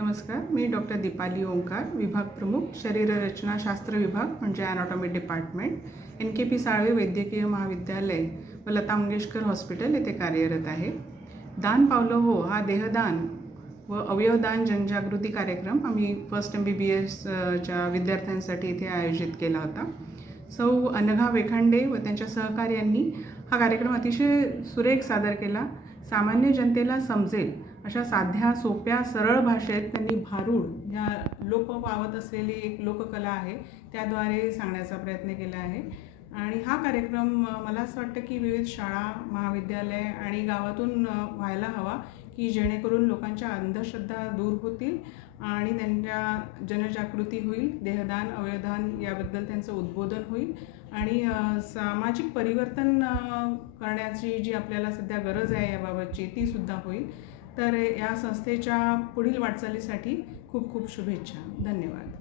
नमस्कार, मी डॉक्टर दीपाली ओंकार, विभाग प्रमुख, शरीररचनाशास्त्र विभाग म्हणजे ॲनाटॉमी डिपार्टमेंट, NKP साळवे वैद्यकीय महाविद्यालय व लता मंगेशकर हॉस्पिटल येथे कार्यरत आहे. दान पावलं हो हा देहदान व अवयवदान जनजागृती कार्यक्रम आम्ही फर्स्ट MBBS च्या विद्यार्थ्यांसाठी इथे आयोजित केला होता. सौ अनघा वेखंडे व त्यांच्या सहकार्यांनी हा कार्यक्रम अतिशय सुरेख सादर केला. सामान्य जनतेला समजेल अशा साध्या सोप्या सरळ भाषेत त्यांनी भारूड या लोप पावत असलेली एक लोककला आहे त्याद्वारे सांगण्याचा प्रयत्न केला आहे. आणि हा कार्यक्रम मला असं वाटतं की विविध शाळा, महाविद्यालय आणि गावातून व्हायला हवा, की जेणेकरून लोकांच्या अंधश्रद्धा दूर होतील आणि त्यांच्या जनजागृती होईल, देहदान अवयवदान याबद्दल त्यांचं उद्बोधन होईल आणि सामाजिक परिवर्तन करण्याची जी आपल्याला सध्या गरज आहे याबाबतची तीसुद्धा होईल. तर या संस्थेच्या पुढील वाटचालीसाठी खूप खूप शुभेच्छा. धन्यवाद.